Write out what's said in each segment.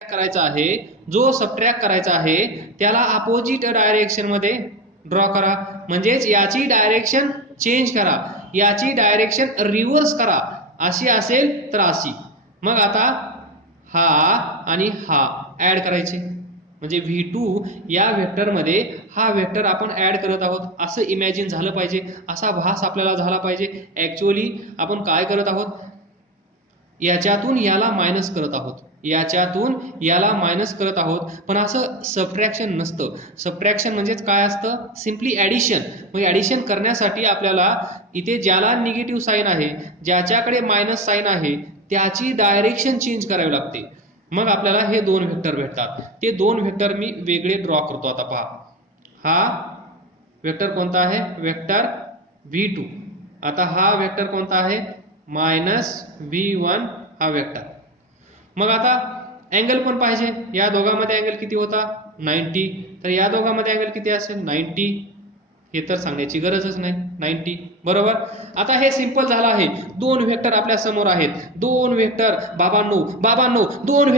करायचा आहे, जो सबट्रॅक्ट करायचा आहे त्याला अपोजिट डायरेक्शन मध्ये ड्रॉ करा. म्हणजेच याची डायरेक्शन चेंज करा, याची डायरेक्शन रिव्हर्स करा. अशी असेल तर अशी. मग आता हा आणि हा ऍड करायचे. म्हणजे V2 या व्हेक्टरमध्ये हा व्हेक्टर आपण ऍड करत आहोत असं इमॅजिन झालं पाहिजे, असा भास आपल्याला झाला पाहिजे. ऍक्च्युअली आपण काय करत आहोत, याच्यातून याला मायनस करत आहोत, याच्यातून याला मायनस करत आहोत. पण असं सबट्रॅक्शन नसतं. सबट्रॅक्शन म्हणजेच काय असतं, सिम्पली ॲडिशन. मग ॲडिशन करण्यासाठी आपल्याला इथे ज्याला निगेटिव्ह साईन आहे, ज्याच्याकडे मायनस साईन आहे, त्याची डायरेक्शन चेंज करावी लागते. मग आपल्याला हे दोन व्हेक्टर भेटतात. ते दोन व्हेक्टर मी वेगळे ड्रॉ करतो. आता पहा, हा वेक्टर कोणता आहे, वेक्टर V2. आता हा वेक्टर कोणता आहे, -V1 हा वेक्टर. मग आता अँगल पण पाहिजे. या दोघांमध्ये अँगल किती होता, 90. तर या दोघांमध्ये अँगल किती असेल, 90. हे तर सांगण्याची गरजच नाही, 90. बरोबर. आता हे सिंपल झालं आहे. दोन व्हेक्टर आपल्या समोर आहेत. दोन व्हेक्टर बाबांनो दोन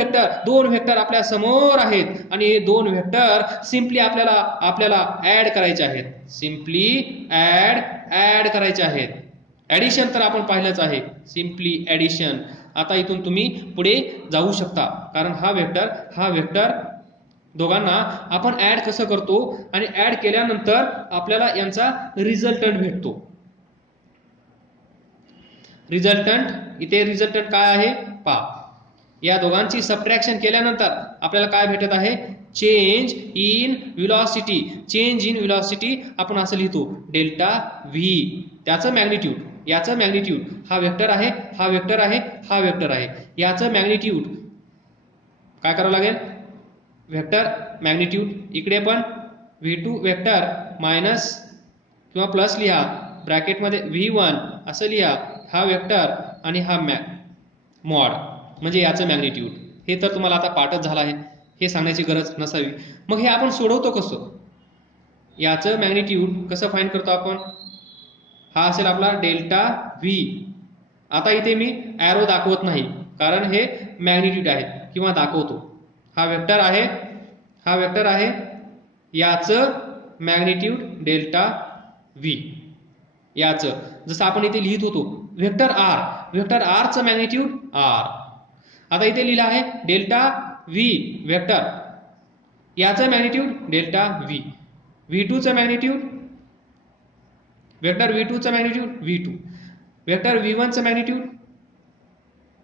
व्हेक्टर आपल्या समोर आहेत. आणि हे दोन व्हेक्टर सिंपली आपल्याला ऍड करायचे आहेत. सिंपली ऍड करायचे आहेत. ऍडिशन तर आपण पाहिलंच आहे, सिंपली ऍडिशन. आता इथून तुम्ही पुढे जाऊ शकता, कारण हा व्हेक्टर दोघांना आपण ऍड कसं करतो आणि ऍड केल्यानंतर आपल्याला यांचा रिझल्टंट भेटतो. रिझल्टंट इथे रिझल्टंट काय आहे पहा. या दोघांची सबट्रॅक्शन केल्यानंतर आपल्याला काय भेटत आहे, change in velocity. Change in velocity आपण असं लिहितो, डेल्टा व्ही. त्याचं मॅग्निट्यूड, याचं मॅग्निट्यूड, हा वेक्टर आहे, हा वेक्टर आहे, हा वेक्टर आहे, याचं मॅग्निट्यूड काय करावं लागेल, वेक्टर मॅग्निट्यूड. इकडे पण V2 वेक्टर मायनस किंवा प्लस लिहा, ब्रॅकेटमध्ये V1 असं लिहा, हा वेक्टर आणि हा मॉड म्हणजे याचं मॅग्निट्यूड. हे तर तुम्हाला आता पाठच झाला आहे, हे सांगण्याची गरज नसावी. मग हे आपण सोडवतो कसं, याचं मॅग्निट्यूड कसं फाइंड करतो आपण, हा असेल आपला डेल्टा व्ही. आता इथे मी ॲरो दाखवत नाही, कारण हे मॅग्निट्यूड आहे, किंवा दाखवतो. हा वेक्टर आहे, याचं मॅग्निट्यूड डेल्टा व्ही. याचं जसं आपण इथे लिहित होतो वेक्टर आर चं मॅग्निट्यूड आर. आता इथे लिहिलं आहे डेल्टा व्ही वेक्टर, याचं मॅग्निट्यूड डेल्टा व्ही. V2 चं मॅग्निट्यूड, वेक्टर V2 चं मॅग्निट्यूड V2, वेक्टर V1 चं मॅग्निट्यूड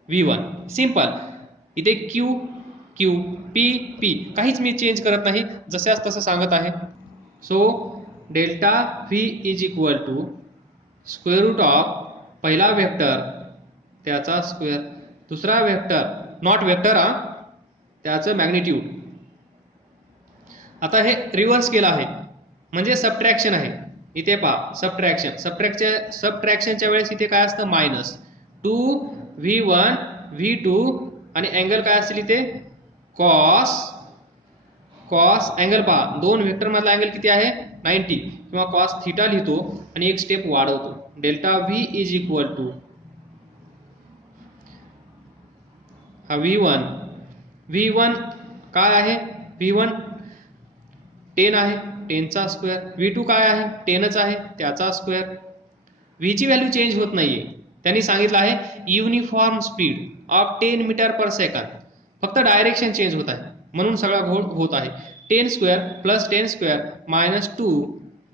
V1. सिंपल. इथे Q P काहीच मी चेंज करत नाही, जशास तसं सांगत आहे. So delta V is equal to square root of पहिला वेक्टर त्याचा स्क्वेअर, दुसरा वेक्टर नॉट वेक्टर त्याचं मॅग्निट्यूड. आता हे रिव्हर्स केलं आहे, म्हणजे सबट्रॅक्शन आहे. इथे पहा सबट्रॅक्शनच्या वेळेस इथे काय असतं, -2V1 V2 आणि अँगल काय असेल इथे, कॉस अँगल पहा, दोन व्हेक्टर मधला अँगल किती आहे, 90, किंवा कॉस थिटा लिहितो आणि एक स्टेप वाढवतो. Delta V is equal to हा V1 काय आहे, V1 10 आहे, 10चा स्क्वेअर. V2 काय आहे, 10च आहे, त्याचा स्क्वेअर. V ची व्हॅल्यू चेंज होत नाहीये. त्यांनी सांगितलं आहे uniform speed of 10 metre per second, फक्त डायरेक्शन चेंज होत आहे, म्हणून सगळा घोळ होत आहे. 10 square plus 10 square minus 2.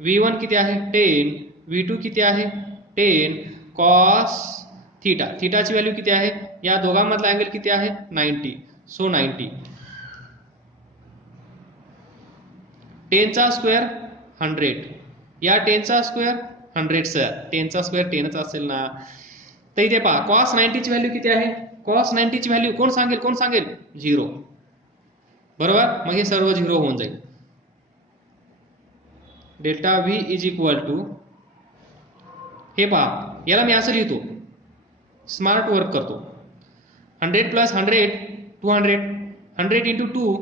V1 किती आहे, 10. V2 किती आहे, 10 कॉस थिटाची व्हॅल्यू किती आहे, या दोघांमधला अँगल किती आहे, 90. सो 90. 10चा स्क्वेअर 100, या 10चा स्क्वेअर 100. सर 10चा स्क्वेअर 10च असेल ना. तर इथे पहा कॉस 90ची व्हॅल्यू किती आहे, कॉस 90ची व्हॅल्यू कोण सांगेल 0. बरोबर. मग हे सर्व 0 होऊन जाईल. Delta V is equal to, हे पहा याला मी असं लिहितो, स्मार्ट वर्क करतो. 100 प्लस 100 200, 100 इंटू 2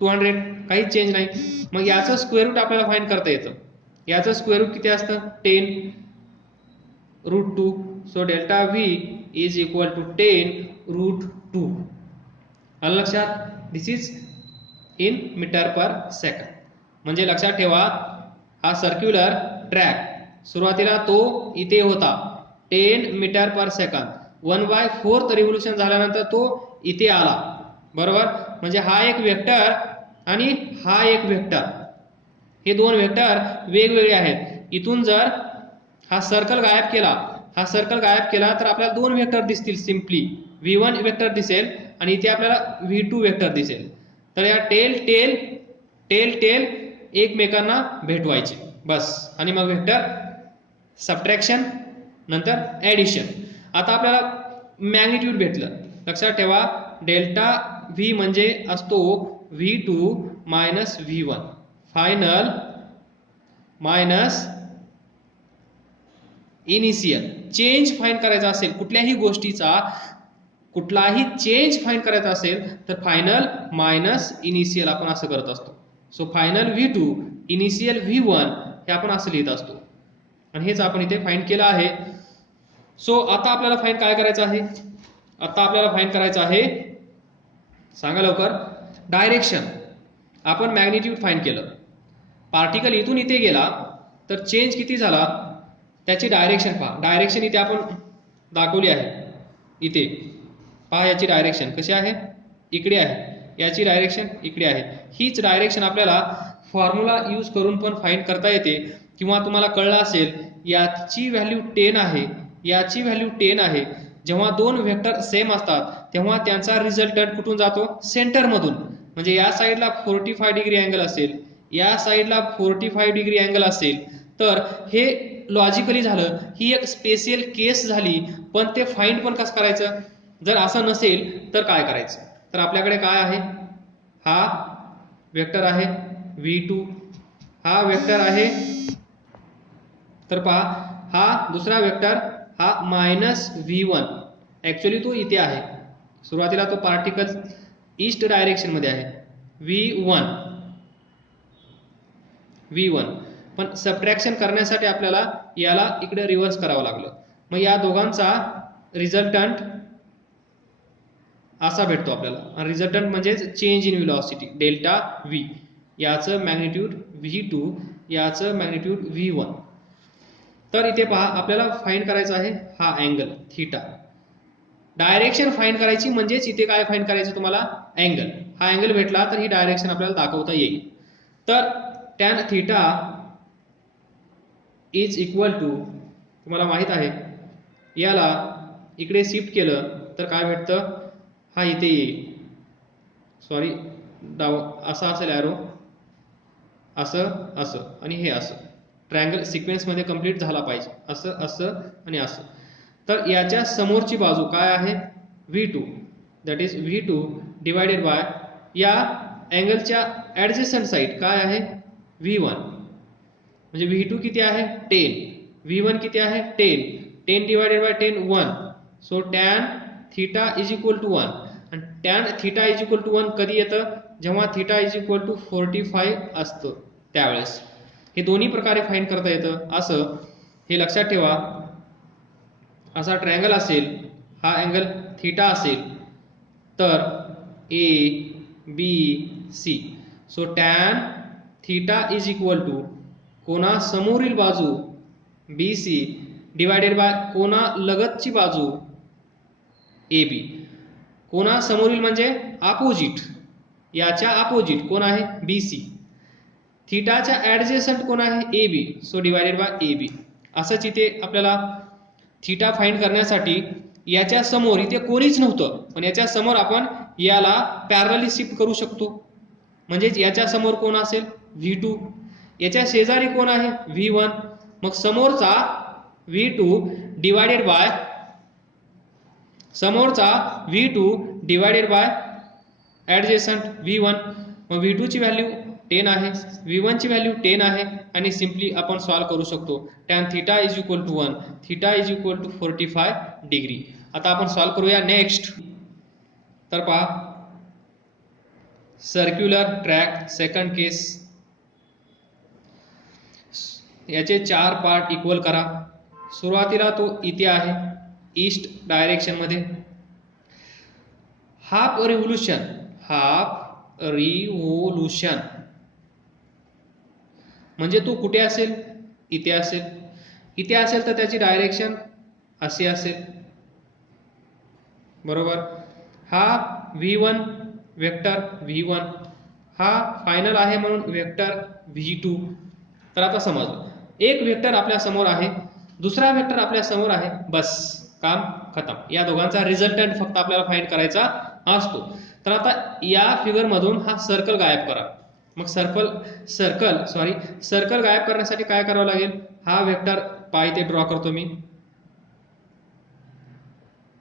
200, काहीच चेंज नाही. मग याचं स्क्वेअर रूट आपल्याला फाइंड करता येतं. याचं स्क्वेअर रूट किती असतं, 10 root 2. So delta V is equal to 10 root 2. आलं लक्षात? This is in metre per second. म्हणजे लक्षात ठेवा, हा सर्क्युलर ट्रॅक सुरुवातीला तो इथे होता 10 मीटर पर सेकंद, 1/4 रिव्होल्यूशन झाल्यानंतर तो इथे आला, बरोबर? म्हणजे हा एक वेक्टर आणि हा एक वेक्टर, हे दोन वेक्टर वेगवेगळे आहेत. इथून जर हा सर्कल गायब केला तर आपल्याला दोन वेक्टर दिसतील. सिम्पली v1 वेक्टर दिसेल आणि इथे आपल्याला v2 वेक्टर दिसेल. तर या टेल टेल एकमेकांना भेटवायचे बस, आणि मग वेक्टर सबट्रॅक्शन नंतर ऍडिशन. आता आपल्याला मॅग्निट्यूड भेटलं. लक्षात ठेवा, डेल्टा v म्हणजे असतो v2 minus v1 final minus initial. Change find करायचा असेल कुठल्याही गोष्टीचा, कुठलाही चेंज फाइंड करायचा असेल तर फायनल मायनस इनिशियल आपण असं करत असतो. So final v2 initial v1 हे आपण असं लिहित असतो, आणि हेच आपण इथे फाइंड केलं आहे. सो आता आपल्याला फाइंड काय करायचं आहे? आता आपल्याला फाइंड करायचं आहे, सांगा लवकर, डायरेक्शन. आपण मॅग्निट्यूड फाइंड केलं, पार्टिकल इथून इथे गेला तर चेंज किती झाला त्याची डायरेक्शन पहा. डायरेक्शन इथे आपण दाखवली आहे, इथे पहा याची डायरेक्शन कशी आहे, इकडे आहे. याची डायरेक्शन इकडे आहे. हीच डायरेक्शन आपल्याला फॉर्म्युला यूज करून पण फाइंड करता येते, किंवा तुम्हाला कळलं असेल याची व्हॅल्यू 10 आहे, याची व्हॅल्यू 10 आहे. जेव्हा दोन वेक्टर सेम असतात तेव्हा त्यांचा रिझल्टंट कुठून जातो? सेंटर मधून. म्हणजे या साईडला 45 डिग्री अँगल असेल, या साईडला 45 डिग्री अँगल असेल, तर हे लॉजिकली झालं, ही एक स्पेशल केस झाली. पण ते फाइंड पण कसं करायचं? जर असं नसेल तर काय करायचं? तर आपल्याकडे काय आहे? हा वेक्टर आहे v2, हा वेक्टर आहे, तर पहा हा दुसरा वेक्टर हा मायनस v1. ऍक्च्युअली तो इथे आहे, सुरुवातीला तो पार्टिकल ईस्ट डायरेक्शन मध्ये आहे v1. पण सबट्रॅक्शन करण्यासाठी आपल्याला याला इकडे रिव्हर्स करावं लागलं. मग या दोघांचा रिझल्टंट असा भेटतो आपल्याला. रिझल्टंट म्हणजे change in velocity delta v. याचं मॅग्निट्यूड v2, याचं मॅग्निट्यूड v1. तर इथे पहा आपल्याला फाइंड करायचा आहे हा अँगल थीटा. डायरेक्शन फाइंड करायची म्हणजेच इथे काय फाइंड करायचं तुम्हाला? अँगल. हा अँगल भेटला तर ही डायरेक्शन आपल्याला दाखवता येईल. तर tan theta is equal to, तुम्हाला माहित आहे, याला इकडे शिफ्ट केलं तर काय भेटतं? हा इथे येईल, सॉरी डाव असा असेल एरो, असं असं आणि हे असं. ट्रायंगल सिक्वेन्स मध्ये कंप्लीट झाला पाहिजे, असं असं आणि असं. तर याच्या समोरची बाजू काय आहे? v2, that is v2 divided by या अँगलच्या ऍडजस्टंट साइड काय आहे? v1. म्हणजे v2 किती आहे? 10. v1 किती आहे? 10. 10 divided by 10 1. So tan theta is equal to 1. आणि tan theta is equal to 1 कधी येतं? जेव्हा थीटा इज इक्वल टू 45 असतं त्यावेळेस. हे दोन्ही प्रकारे फाइंड करता येतं. असं हे लक्षात ठेवा, असा ट्रायंगल असेल, हा अँगल थीटा असेल, तर A B C. So tan theta is equal to कोणा समोरील बाजू बी सी डिवायडेड बाय कोणा लगतची बाजू ए बी. कोणा समोरील म्हणजे अपोजिट, याच्या अपोजिट कोण आहे? B C. थीटाच्या ऍडजेसंट कोण आहे? A B. So divided by A B. असंच इथे आपल्याला थीटा फाइंड करण्यासाठी याच्या समोर इथे कोणीच नव्हतं, पण याच्या समोर आपण याला पॅरलली शिफ्ट करू शकतो. म्हणजेच याच्या समोर कोण असेल? v2. याच्या शेजारी कोण आहे? v1. मग समोरचा v2 divided by adjacent v1. मग v2 ची व्हॅल्यू 10 आहे, v1 ची व्हॅल्यू 10 आहे, आणि सिंपली आपण सॉल्व्ह करू शकतो. Tan theta is equal to 1, theta is equal to 45 degree. आता आपण सॉल्व्ह करूया नेक्स्ट. तर पहा, सर्क्युलर ट्रॅक सेकंड केस. याचे 4 पार्ट इक्वल करा. सुरुवातीला तो इथे आहे ईस्ट डायरेक्शन मध्ये. हाफ रिव्होल्यूशन म्हणजे तो कुठे असेल, इथे असेल. इथे असेल तर त्याची डायरेक्शन अशी असेल, बरोबर. हा V1 वेक्टर V1, हा फायनल आहे म्हणून वेक्टर V2. तर आता समज एक वेक्टर आपल्या समोर आहे, दुसरा वेक्टर आपल्या समोर आहे, बस काम खतम. या दोघांचा रिझल्टंट फक्त आपल्याला फाइंड करायचा असतो. तर आता या फिगर मधून हा सर्कल गायब करा. मग सर्कल गायब करण्यासाठी काय करावं लागेल, हा वेक्टर पाय ते ड्रॉ करतो मी.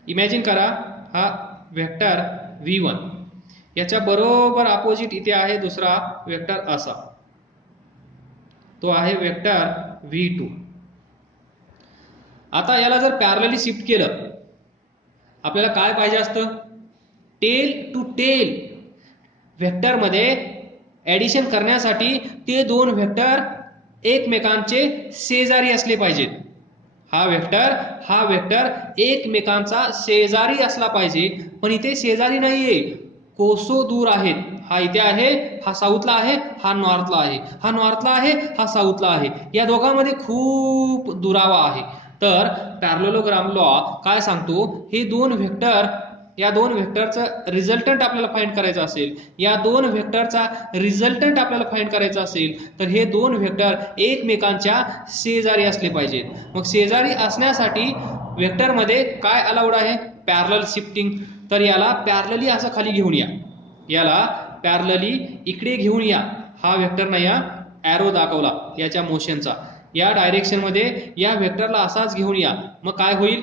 इमॅजिन करा हा वेक्टर V1, याच्या बरोबर अपोजिट इथे आहे दुसरा वेक्टर असा, तो आहे वेक्टर V2. आता याला जर पॅरलली शिफ्ट केलं, आपल्याला काय पाहिजे असतं, टेल टू टेल वेक्टर मध्ये ऍडिशन करण्यासाठी ते दोन वेक्टर एकमेकांचे शेजारी असले पाहिजेत. हा वेक्टर एकमेकांचा शेजारी असला पाहिजे, पण इथे शेजारी नाहीये, कोसो दूर आहेत. हा इथे आहे, हा साऊथला आहे, हा नॉर्थला आहे, हा नॉर्थला आहे, हा साऊथला आहे. या दोघांमध्ये खूप दुरावा आहे. तर पॅरलोग्राम लॉ काय सांगतो, हे दोन वेक्टर, या दोन वेक्टरचं रिझल्टंट आपल्याला फाइंड करायचं असेल, या दोन वेक्टरचा रिझल्टंट आपल्याला फाइंड करायचा असेल, तर हे दोन वेक्टर एकमेकांच्या शेजारी असले पाहिजेत. मग शेजारी असण्यासाठी वेक्टरमध्ये काय अलाउड आहे, पॅरलल शिफ्टिंग. तर याला पॅरलली असं खाली घेऊन या, याला पॅरलली इकडे घेऊन या. हा वेक्टर ना या ॲरो दाखवला याच्या मोशनचा, या डायरेक्शन मध्ये या वेक्टरला असाच घेऊन या. मग काय होईल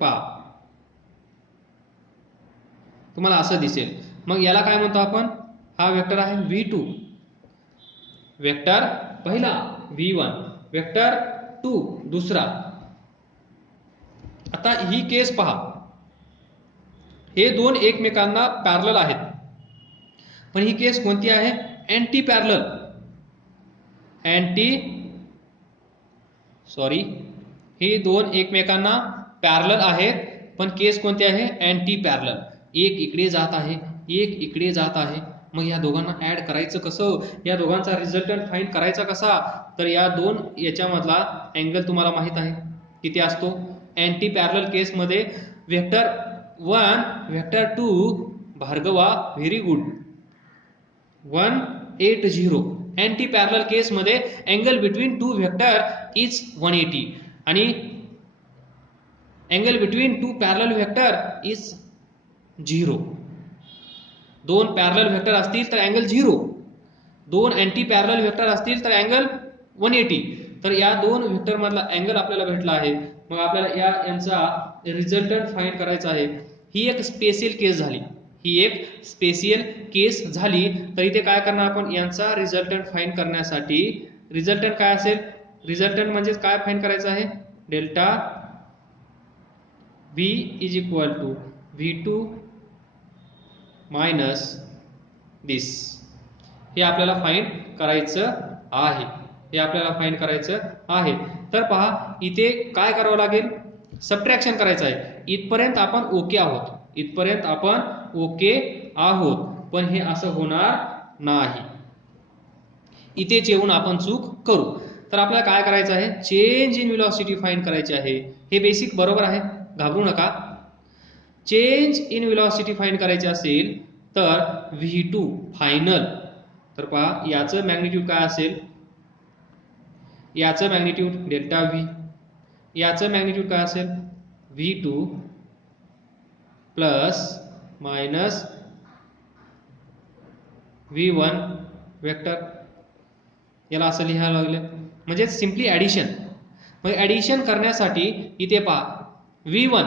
पहा, तुम्हाला असं दिसेल. मग याला काय म्हणतो आपण, हा वेक्टर आहे V2, वेक्टर पहिला V1, वेक्टर 2 दुसरा. आता ही केस पहा, हे दोन एकमेकांना पॅरलल आहेत, पण ही केस कोणती आहे, अँटी पॅरलल. हे दोन एकमेकांना पॅरलल आहेत, पण केस कोणती आहे, अँटी पॅरलल. एक इकडे जात आहे, एक इकडे जात आहे. मग या दोघांना ऍड करायचं कसं, या दोघांचा रिझल्टंट फाइंड करायचा कसा. तर या दोन याच्यामधला अँगल तुम्हाला माहित आहे किती असतो. अँटी पॅरलल केस मध्ये vector 1 vector 2 Bhargava, very good, 180. Anti parallel case मध्ये angle between two vector is 180 आणि angle between two parallel vector is 0. दोन पॅरलल वेक्टर असतील तर अँगल 0, दोन अँटी पॅरलल वेक्टर असतील तर अँगल 180. तर या दोन वेक्टर मधला अँगल आपल्याला भेटला आहे. मग आपल्याला यांचा रिझल्टंट फाइंड करायचा आहे. ही एक स्पेसियल केस झाली. तर इथे काय करणार आपण, यांचा रिझल्टंट फाइंड करण्यासाठी, रिझल्टंट काय असेल, रिझल्टंट म्हणजे काय फाइंड करायचं आहे, delta V is equal to V2 minus this. हे आपल्याला फाइंड करायचं आहे. तर पहा इथे काय करावं लागेल, सबट्रॅक्शन करायचं आहे. इथपर्यंत आपण ओके आहोत, पण हे असं होणार नाही, इथेच येऊन आपण चूक करू. तर आपल्याला काय करायचं आहे, चेंज इन व्हेलॉसिटी फाइंड करायची आहे. हे बेसिक बरोबर आहे, घाबरू नका. चेंज इन व्हेलॉसिटी फाइंड करायची असेल तर V2 फायनल. तर पहा याचं मॅग्निट्यूड काय असेल, याचं मॅग्निट्यूड डेल्टा V, याचं मॅग्निट्यूड काय असेल, V2 plus minus V1 vector. याला असं लिहायला लागलं, म्हणजे सिम्पली ऍडिशन. मग ऍडिशन करण्यासाठी इथे पहा V1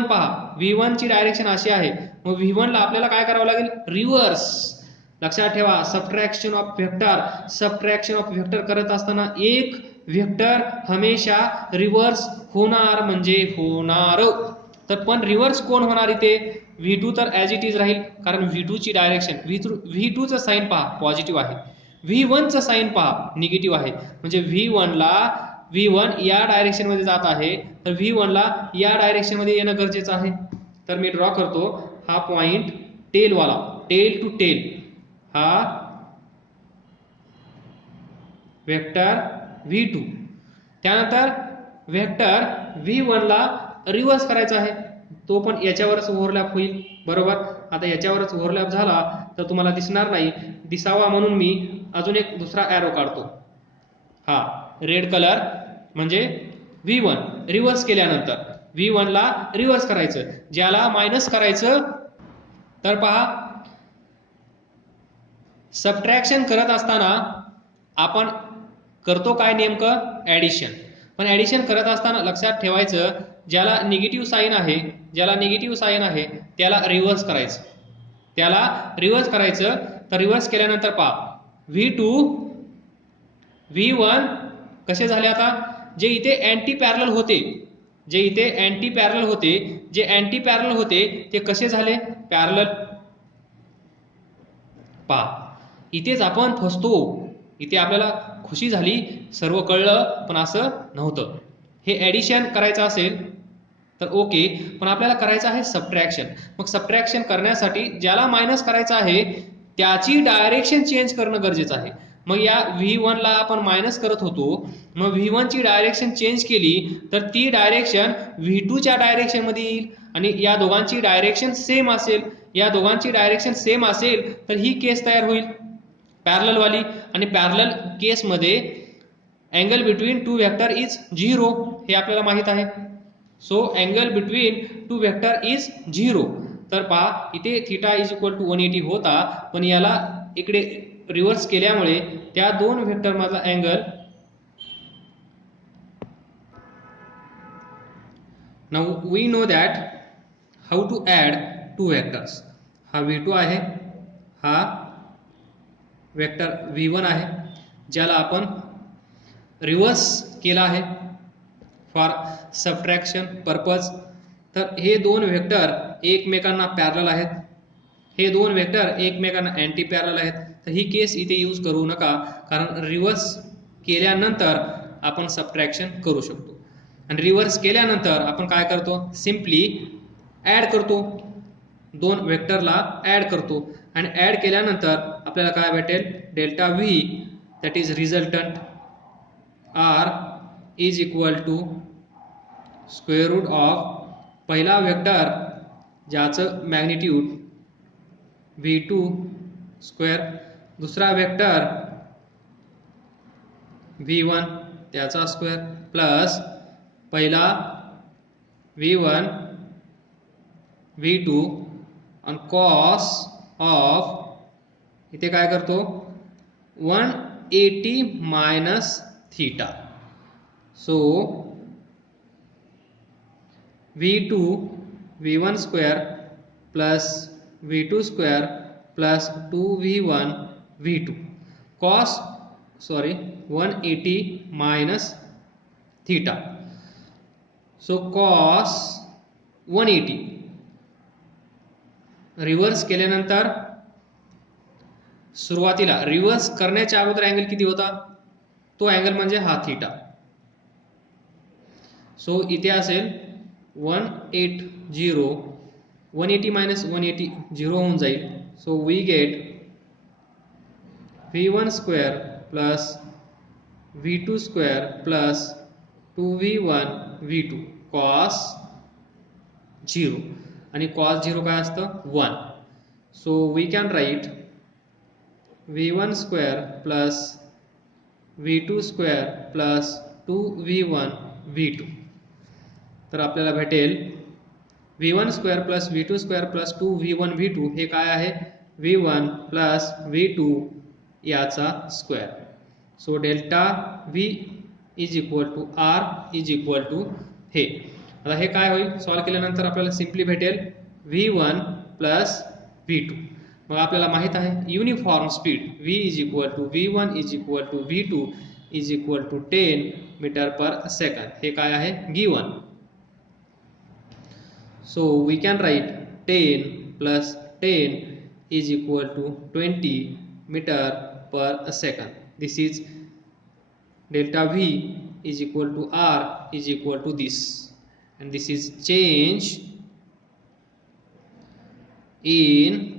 पहा, V1 ची डायरेक्शन अशी आहे. मग V1 ला आपल्याला काय करावं लागेल, रिव्हर्स. लक्षात ठेवा, सबट्रॅक्शन ऑफ वेक्टर करत असताना एक वेक्टर हमेशा रिव्हर्स होणार म्हणजे होणार. तर पण रिव्हर्स कोण होणार इथे, V2 तर ऍज इट इज राहील, कारण V2 ची डायरेक्शन, V2 चं साइन पहा पॉझिटिव्ह आहे, V1 चं साइन पहा निगेटिव्ह आहे. म्हणजे V1 या डायरेक्शन मध्ये जात आहे, तर V1 ला या डायरेक्शनमध्ये येणं गरजेचं आहे. तर मी ड्रॉ करतो हा पॉइंट टेलवाला, टेल टू टेल हा वेक्टर V2. त्यानंतर वेक्टर V1 ला रिव्हर्स करायचा आहे, तो पण याच्यावरच ओव्हरलॅप होईल. बरोबर, आता याच्यावरच ओव्हरलॅप झाला तर तुम्हाला दिसणार नाही, दिसावा म्हणून मी अजून एक दुसरा ॲरो काढतो. हा रेड कलर म्हणजे V1 रिव्हर्स केल्यानंतर V1 ला रिव्हर्स करायचं, ज्याला मायनस करायचं. तर पहा, सबट्रॅक्शन करत असताना आपण करतो काय नेमकं, ॲडिशन. पण ॲडिशन करत असताना लक्षात ठेवायचं, ज्याला निगेटिव्ह साईन आहे त्याला रिव्हर्स करायचं, तर रिव्हर्स केल्यानंतर पहा V2 V1 कसे झाले. आता जे इथे अँटी पॅरलल होते ते कसे झाले, पॅरलल. पहा इथेच आपण फसतो, इथे आपल्याला खुशी झाली, सर्व कळलं, पण असं नव्हतं. हे ॲडिशन करायचं असेल तर ओके, पण आपल्याला करायचं आहे सबट्रॅक्शन. मग सबट्रॅक्शन करण्यासाठी ज्याला मायनस करायचं आहे त्याची डायरेक्शन चेंज करणं गरजेचं आहे. मग या V1 ला आपण मायनस करत होतो, मग V1 ची डायरेक्शन चेंज केली तर ती डायरेक्शन V2 च्या डायरेक्शन मध्ये येईल, आणि या दोघांची डायरेक्शन सेम असेल तर ही केस तयार होईल पॅरलल वाली. आणि पॅरलल केस मध्ये angle between two vector is 0 हे आपल्याला माहित आहे. So angle between two vector is 0. तर पहा इथे थिटा इज इक्वल टू 180 होता, पण याला इकडे रिव्हर्स केल्यामुळे त्या दोन वेक्टर मधला अँगल, now we know that how to add two vectors. हा V2 आहे, हा वेक्टर V1 आहे, ज्याला आपण रिव्हर्स केला आहे फॉर सबट्रॅक्शन पर्पज. तर हे दोन वेक्टर एकमेकांना पॅरलल आहेत, हे दोन वेक्टर एकमेकांना अँटी पॅरलल आहेत. तर ही केस इथे यूज करू नका, कारण रिव्हर्स केल्यानंतर आपण सबट्रॅक्शन करू शकतो. आणि रिव्हर्स केल्यानंतर आपण काय करतो, सिम्पली ॲड करतो, दोन वेक्टरला ॲड करतो, आणि ॲड केल्यानंतर आपल्याला काय भेटेल, delta V that is resultant R is equal to square root of पहिला वेक्टर ज्याचं मॅग्निट्यूड V2 स्क्वेअर, दुसरा वेक्टर V1 त्याचा स्क्वेअर, प्लस पहिला V1 V2 आणि कॉस ऑफ इथे काय करतो 180 minus theta. So V2 V1 square plus V2 square plus 2V1 V2 cos 180 minus theta. So cos 180 reverse केल्यानंतर सुरुवातीला रिव्हर्स करण्याच्या अगोदर अँगल किती होता, तो अँगल म्हणजे हा थीटा. सो इथे असेल 180 मायनस 180 0 होऊन जाईल. So we get V1 square plus V2 square plus 2V1 V2 cos 0, आणि कॉस 0 काय असतं 1. So we can write V1 square plus V2 square plus 2V1 V2. तर आपल्याला भेटेल V1 square plus V2 square plus 2V1 V2 हे काय आहे, V1 प्लस V2 याचा square. So delta V is equal to R is equal to हे. आता हे काय होईल, सॉल्व्ह केल्यानंतर आपल्याला सिम्पली भेटेल V1 प्लस V2. मग आपल्याला माहित आहे uniform speed V is equal to V1 is equal to V2 is equal to 10 metre per second. हे काय आहे given. So we can write 10 plus 10 is equal to 20 meter per second. This is delta V is equal to R is equal to this. and this is change in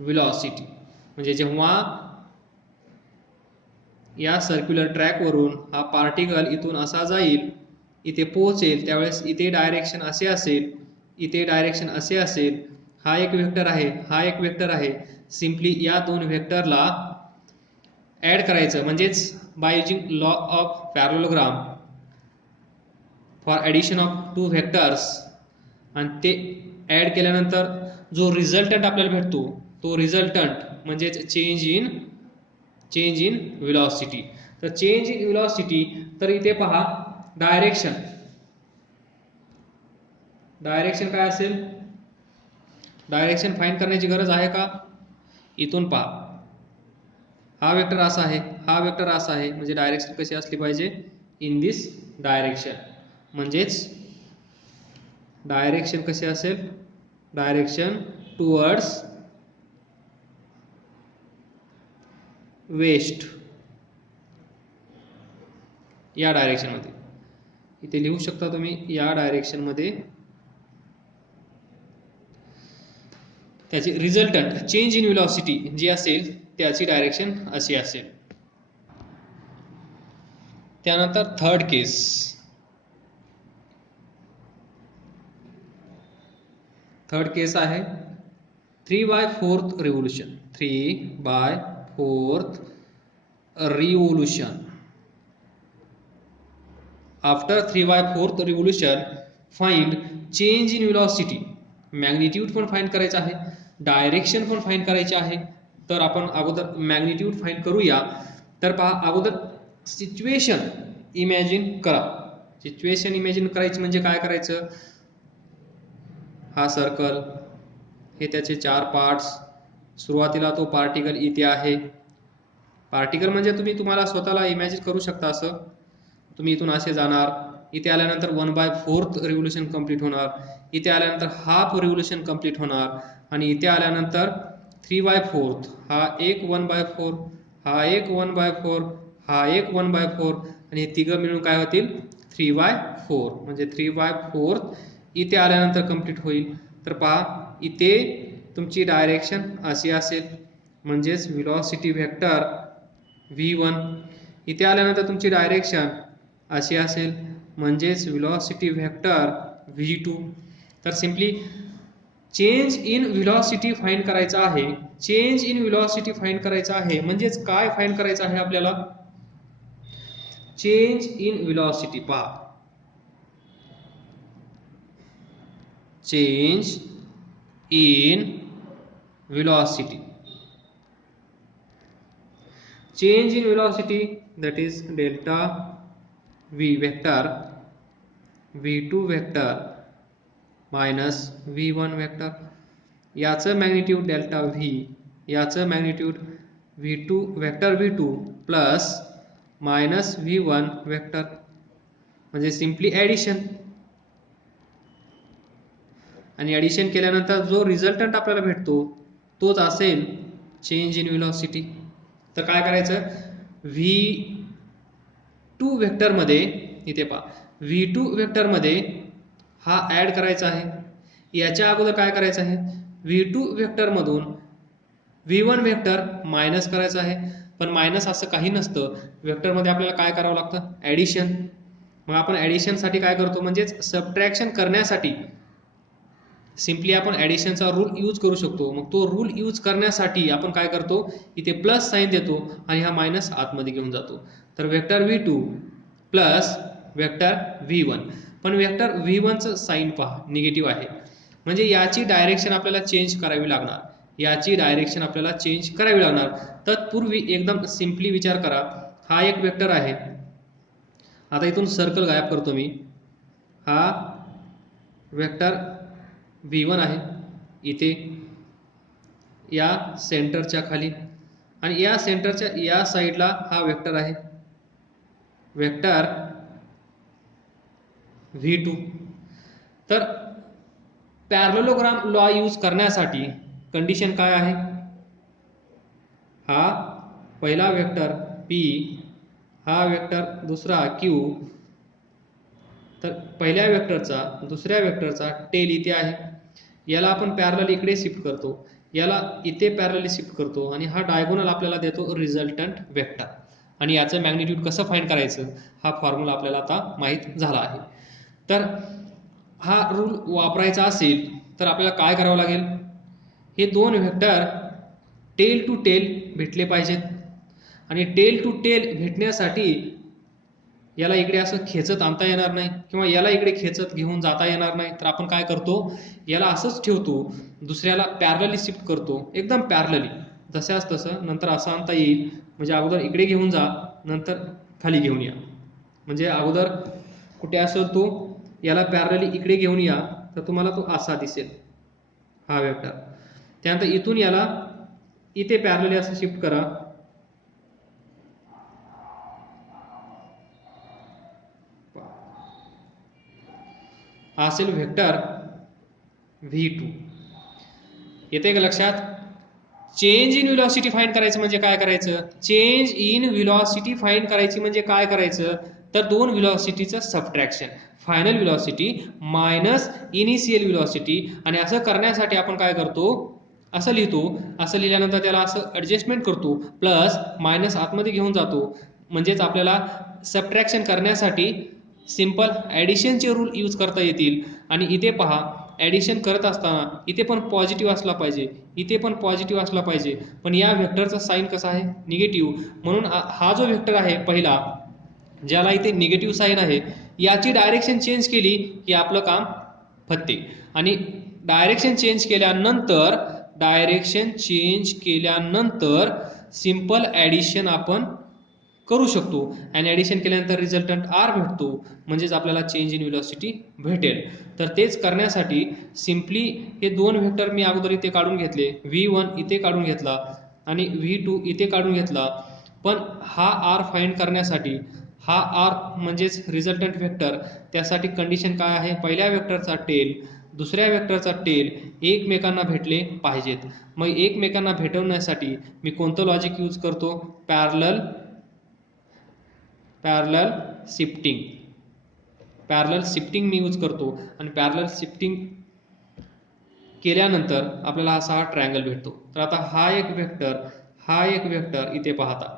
velocity. म्हणजे जेव्हा या circular track वरून हा particle इथून असा जाईल, इथे पोहोचेल, त्यावेळेस इथे डायरेक्शन असे असेल, इथे डायरेक्शन असे असेल. हा एक वेक्टर आहे, हा एक वेक्टर आहे. सिम्पली या दोन वेक्टरला ऍड करायचं, म्हणजेच by using law of parallelogram for addition of two vectors, आणि ते ऍड केल्यानंतर जो रिझल्टंट आपल्याला भेटतो तो रिझल्टंट म्हणजेच चेंज इन व्हेलॉसिटी. तर चेंज इन व्हेलॉसिटी, तर इथे पहा डायरेक्शन काय असेल, डायरेक्शन फाइंड करण्याची गरज आहे का? इथून पहा, हा वेक्टर असा आहे, हा वेक्टर असा आहे, म्हणजे डायरेक्शन कशी असली पाहिजे, इन दिस डायरेक्शन. म्हणजेच डायरेक्शन कशी असेल, डायरेक्शन टुवर्ड्स वेस्ट, या डायरेक्शन मध्ये. इथे लिहू शकता तुम्ही, या डायरेक्शन मध्ये त्याची रिझल्टंट चेंज इन व्हेलॉसिटी जी असेल त्याची डायरेक्शन अशी असेल. त्यानंतर थर्ड केस, आहे 3/4 revolution. 3/4 revolution. After 3/4 revolution find change in velocity. Magnitude पण फाइंड करायचं आहे, डायरेक्शन पण फाइंड करायचे आहे. तर आपण अगोदर मॅग्निट्यूड फाइंड करूया. तर पहा, अगोदर सिच्युएशन इमॅजिन करा. सिच्युएशन इमॅजिन करायची म्हणजे काय करायचं, हा सर्कल, हे त्याचे 4 पार्ट्स. सुरुवातीला तो पार्टिकल इथे आहे. पार्टिकल म्हणजे तुम्हाला स्वतःला इमॅजिन करू शकता असं. तुम्ही इथून असे जाणार, इथे आल्यानंतर 1/4 रिव्होल्यूशन कंप्लीट होणार, इथे आल्यानंतर हाफ रिव्होल्यूशन कंप्लीट होणार, आणि इथे आल्यानंतर 3/4. हा एक 1/4, हा एक 1/4, हा एक 1/4, आणि हे तिघं मिळून काय होतील 3/4. म्हणजे 3/4 इथे आल्यानंतर कंप्लीट होईल. तर पहा, इथे तुमची डायरेक्शन अशी असेल, म्हणजेच व्हेलॉसिटी व्हेक्टर v1. इथे आल्यानंतर तुमची डायरेक्शन अशी असेल, म्हणजेच व्हेलॉसिटी व्हेक्टर v2. तर simply change in velocity find करायचा आहे. चेंज इन व्हेलॉसिटी फाइंड करायचा आहे म्हणजेच काय फाइंड करायचं आहे आपल्याला, चेंज इन व्हेलॉसिटी. पहा, change in velocity. Change in velocity, that is delta v vector, v2 vector minus v1 vector. याचं मॅग्निट्यूड डेल्टा v, याचं magnitude v2 vector v2 plus minus v1 vector, म्हणजे simply addition. आणि addition केल्यानंतर जो resultant आपल्याला भेटतो तोच असेल चेंज इन व्हेलॉसिटी. तर काय करायचं, v2 वेक्टरमध्ये, इथे पहा v2 वेक्टरमध्ये हा ॲड करायचा आहे. याच्या अगोदर काय करायचं आहे, v2 वेक्टरमधून v1 वेक्टर मायनस करायचं आहे. पण मायनस असं काही नसतं, वेक्टरमध्ये आपल्याला काय करावं लागतं, ॲडिशन. मग आपण ॲडिशनसाठी काय करतो, म्हणजेच सबट्रॅक्शन करण्यासाठी सिम्पली आपण ॲडिशनचा रूल यूज करू शकतो. मग तो रूल यूज करण्यासाठी आपण काय करतो, इथे प्लस साईन देतो आणि हा मायनस आतमध्ये घेऊन जातो. तर vector v2 plus vector v1. पण वेक्टर v1चं साईन पहा निगेटिव्ह आहे, म्हणजे याची डायरेक्शन आपल्याला चेंज करावी लागणार, याची डायरेक्शन आपल्याला चेंज करावी लागणार. तत्पूर्वी एकदम सिम्पली विचार करा, हा एक वेक्टर आहे. आता इथून सर्कल गायब करतो मी. हा वेक्टर v1 आहे इथे या सेंटरच्या खाली, आणि या सेंटरच्या या साईडला हा वेक्टर आहे, वेक्टर v2. तर पॅरलोग्राम लॉ यूज करण्यासाठी कंडिशन काय आहे, हा पहिला वेक्टर p, हा वेक्टर दुसरा q, तर पहिल्या वेक्टरचा दुसऱ्या वेक्टरचा टेल इथे आहे, याला आपण पॅरलल इकडे शिफ्ट करतो, याला इथे पॅरलली शिफ्ट करतो आणि हा डायगोनल आपल्याला देतो रिझल्टंट वेक्टर. आणि याचं मॅग्निट्यूड कसं फाइंड करायचं हा फॉर्म्युला आपल्याला आता माहीत झाला आहे. तर हा रूल वापरायचा असेल तर आपल्याला काय करावं लागेल, हे दोन वेक्टर टेल टू टेल भेटले पाहिजेत आणि टेल टू टेल भेटण्यासाठी याला इकडे असं खेचत आणता येणार नाही किंवा याला इकडे खेचत घेऊन जाता येणार नाही. तर आपण काय करतो, याला असंच ठेवतो, दुसऱ्याला पॅरलली शिफ्ट करतो, एकदम पॅरलली जशाच तसं, नंतर असं आणता येईल. म्हणजे अगोदर इकडे घेऊन जा, नंतर खाली घेऊन या. म्हणजे अगोदर कुठे असेल तो, याला पॅरलली इकडे घेऊन या तर तुम्हाला तो असा दिसेल हा वेक्टर. त्यानंतर इथून याला इथे पॅरलली असं शिफ्ट करा, हा असेल वेक्टर v2. येते का लक्षात? चेंज इन व्हेलॉसिटी फाइंड करायचं म्हणजे काय करायचं, चेंज इन व्हेलॉसिटी फाइंड करायची म्हणजे काय करायचं, तर दोन व्हेलॉसिटीचं subtraction, final velocity minus initial velocity. आणि असं करण्यासाठी आपण काय करतो, असं लिहितो, असं लिहिल्यानंतर त्याला असं ॲडजस्टमेंट करतो, प्लस मायनस आतमध्ये घेऊन जातो. म्हणजेच आपल्याला सबट्रॅक्शन करण्यासाठी सिंपल ॲडिशनचे रूल यूज करता येतील. आणि इथे पहा, ॲडिशन करत असताना इथे पण पॉझिटिव्ह असला पाहिजे, इथे पण पॉझिटिव्ह असला पाहिजे, पण या व्हेक्टरचा साईन कसा आहे, निगेटिव्ह. म्हणून हा जो व्हेक्टर आहे पहिला, ज्याला इथे निगेटिव्ह साईन आहे, याची डायरेक्शन चेंज केली की आपलं काम फत्ते. आणि डायरेक्शन चेंज केल्यानंतर सिंपल ॲडिशन आपण करू शकतो आणि ॲडिशन केल्यानंतर रिझल्टंट आर भेटतो, म्हणजेच आपल्याला चेंज इन व्हेलॉसिटी भेटेल. तर तेच करण्यासाठी सिम्पली हे दोन व्हेक्टर मी अगोदर इथे काढून घेतले, v1 इथे काढून घेतला आणि v2 इथे काढून घेतला. पण हा आर फाइंड करण्यासाठी, हा आर म्हणजेच रिझल्टंट व्हेक्टर, त्यासाठी कंडिशन काय आहे, पहिल्या वेक्टरचा टेल दुसऱ्या वेक्टरचा टेल एकमेकांना भेटले पाहिजेत. मग एकमेकांना भेटवण्यासाठी मी कोणतं लॉजिक यूज करतो, पॅरलल शिफ्टिंग मी यूज करतो. आणि पॅरलल शिफ्टिंग केल्यानंतर आपल्याला असा हा ट्रायंगल भेटतो. तर आता हा एक वेक्टर इथे पाहता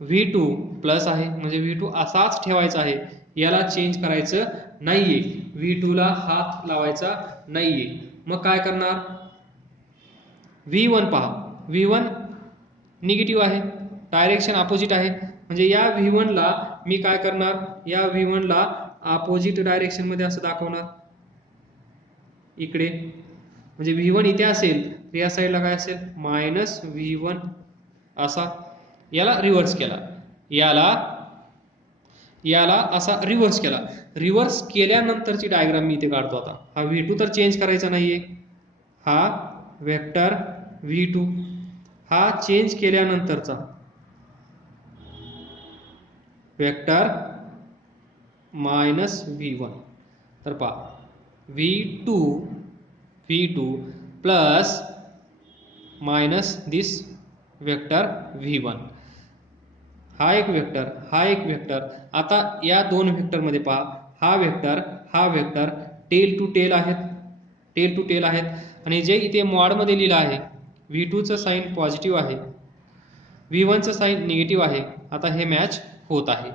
v2 प्लस आहे, म्हणजे v2 असाच ठेवायचा आहे, याला चेंज करायचं नाहीये, v2 ला हात लावायचा नाहीये. मग काय करणार, v1 पहा, v1 निगेटिव्ह आहे, डायरेक्शन अपोजिट आहे, म्हणजे या v1 ला मी काय करणार, या v1 ला अपोजिट डायरेक्शन मध्ये असं दाखवणार इकडे. म्हणजे v1 इथे असेल तर या साईडला काय असेल, मायनस v1 असा. याला रिव्हर्स केला, याला असा रिव्हर्स केला. रिव्हर्स केल्यानंतरची डायग्राम मी इथे काढतो. आता हा v2 तर चेंज करायचा नाहीये, हा वेक्टर v2 हा चेंज केल्यानंतरचा वेक्टर मायनस v1. तर पहा v2 प्लस मायनस दिस वेक्टर v1, हा एक वेक्टर. आता या दोन वेक्टरमध्ये पहा, हा वेक्टर टेल टू टेल आहेत. आणि जे इथे मॉडमध्ये लिहिलं आहे, v2चं साईन पॉझिटिव्ह आहे, v1चं साईन निगेटिव्ह आहे. आता हे मॅच होत आहे,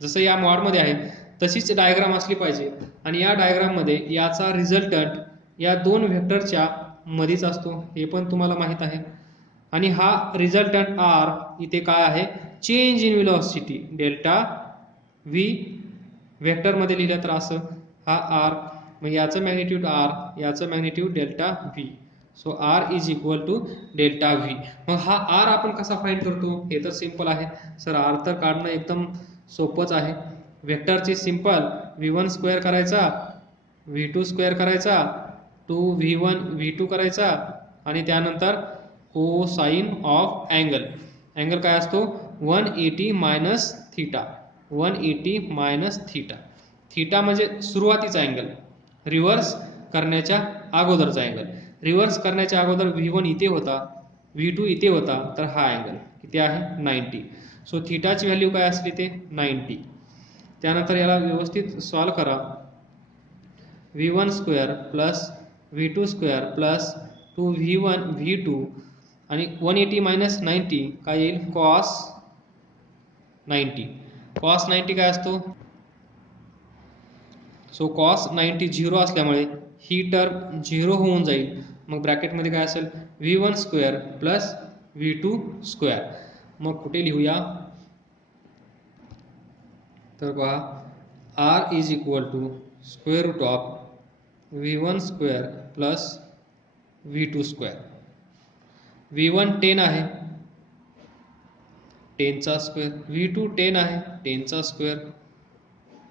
जसं या मॉडमध्ये आहे तशीच डायग्राम असली पाहिजे. आणि या डायग्राममध्ये याचा रिझल्टंट या दोन व्हेक्टरच्या मध्येच असतो, हे पण तुम्हाला माहित आहे. आणि हा रिझल्टंट आर इथे काय आहे, change in velocity delta V वेक्टरमध्ये लिहिलं तर असं, हा आर, मग याचं मॅग्निट्यूड आर, याचं magnitude delta V. So R is equal to delta V. मग हा आर आपण कसा फाइंड करतो, हे तर सिंपल आहे सर, आर तर काढणं एकदम सोपंच आहे. वेक्टरचे सिंपल v1 स्क्वेअर करायचा, v2 स्क्वेअर करायचा, 2v1 v2 करायचा आणि त्यानंतर कोसाइन ऑफ अँगल काय असतो, 180 मायनस थीटा. थीटा म्हणजे सुरुवातीचा अँगल, रिव्हर्स करण्याच्या अगोदरचा अँगल. रिव्हर्स करण्याच्या अगोदर v1 इथे होता, v2 इथे होता, तर हा अँगल किती आहे, 90. सो थीटाची व्हॅल्यू काय असली ते 90. त्यानंतर याला व्यवस्थित सॉल्व करा. v1 square plus v2 square plus 2v1 v2 आणि 180 मायनस 90 काय येईल कॉस 90. कॉस 90 काय असतो? सो कॉस 90 झिरो असल्यामुळे ही टर्म झिरो होऊन जाईल. मग ब्रॅकेटमध्ये काय असेल v1 square plus v2 square. मग कुठे लिहूया तर पहा r is equal to square root of v1 square plus v2 square. v1 10 आहे 10चा स्क्वेअर, v2 10 आहे 10चा स्क्वेअर.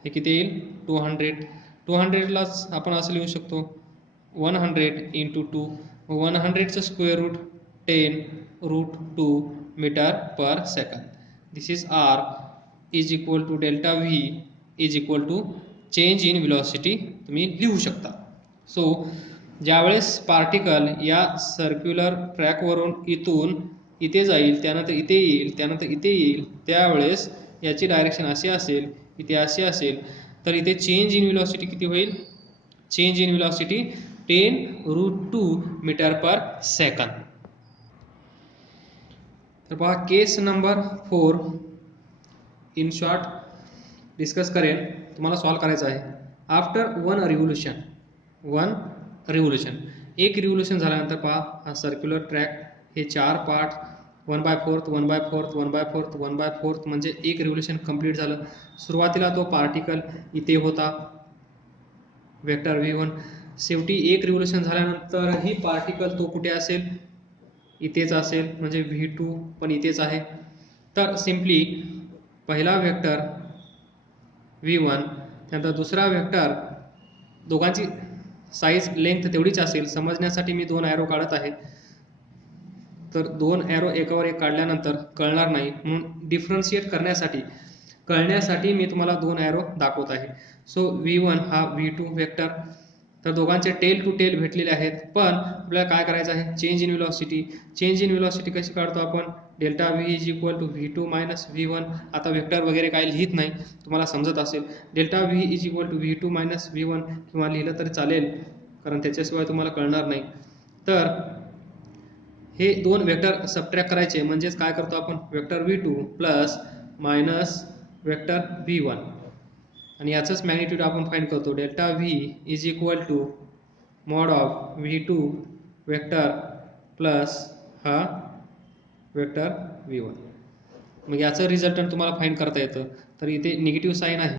हे किती येईल 200. 200लाच आपण असं लिहू शकतो 100 इंटू 2. 100चं square root 10 root 2 metre per second. This is r is equal to delta v is equal to change in velocity तुम्ही लिहू शकता. सो ज्यावेळेस पार्टिकल या सर्क्युलर ट्रॅकवरून इथून इथे जाईल, त्यानंतर इथे येईल, त्यानंतर इथे येईल, त्यावेळेस याची डायरेक्शन अशी असेल, इथे अशी असेल, तर इथे चेंज इन व्हेलॉसिटी किती होईल? Change in velocity 10 root 2 metre per second. तर पहा case number 4 in short discuss करेन, तुम्हाला सॉल्व करायचं आहे. आफ्टर वन रिव्होल्यूशन एक रिव्होल्यूशन झाल्यानंतर पहा हा सर्क्युलर ट्रॅक हे 4 पार्ट 1/4 1/4 1/4 1/4 म्हणजे एक रिव्होल्यूशन कंप्लीट झालं. सुरुवातीला तो पार्टिकल इथे होता वेक्टर v1. शेवटी एक रिव्होल्यूशन झाल्यानंतर ही पार्टिकल तो कुठे असेल? इथेच असेल, म्हणजे v2 पण इथेच आहे. तर सिम्पली पहिला वेक्टर v1 त्यानंतर दुसरा वेक्टर, दोघांची साईज लेंथ तेवढीच असेल. समजण्यासाठी मी 2 ॲरो काढत आहे. तर 2 ॲरो एकावर एक काढल्यानंतर कळणार नाही, म्हणून डिफरन्शिएट कळण्यासाठी मी तुम्हाला 2 ॲरो दाखवत आहे. सो v1 हा v2 वेक्टर, तर दोघांचे टेल टू टेल भेटलेले आहेत. पण आपल्याला काय करायचं आहे? चेंज इन व्हेलॉसिटी कशी काढतो आपण? Delta v is equal to v2 minus v1. आता वेक्टर वगैरे काही लिहित नाही, तुम्हाला समजत असेल. Delta v is equal to v2 minus v1 किंवा लिहिलं तरी चालेल, कारण त्याच्याशिवाय तुम्हाला कळणार नाही. तर हे 2 वेक्टर सबट्रॅक्ट करायचे, म्हणजेच काय करतो आपण? Vector v2 plus minus vector v1 आणि याचंच मॅग्निट्यूड आपण फाइंड करतो. Delta v is equal to mod of v2 vector plus हा वेक्टर v1. मग याचं रिझल्टंट तुम्हाला फाइंड करता येतं. तर इथे निगेटिव्ह साईन आहे.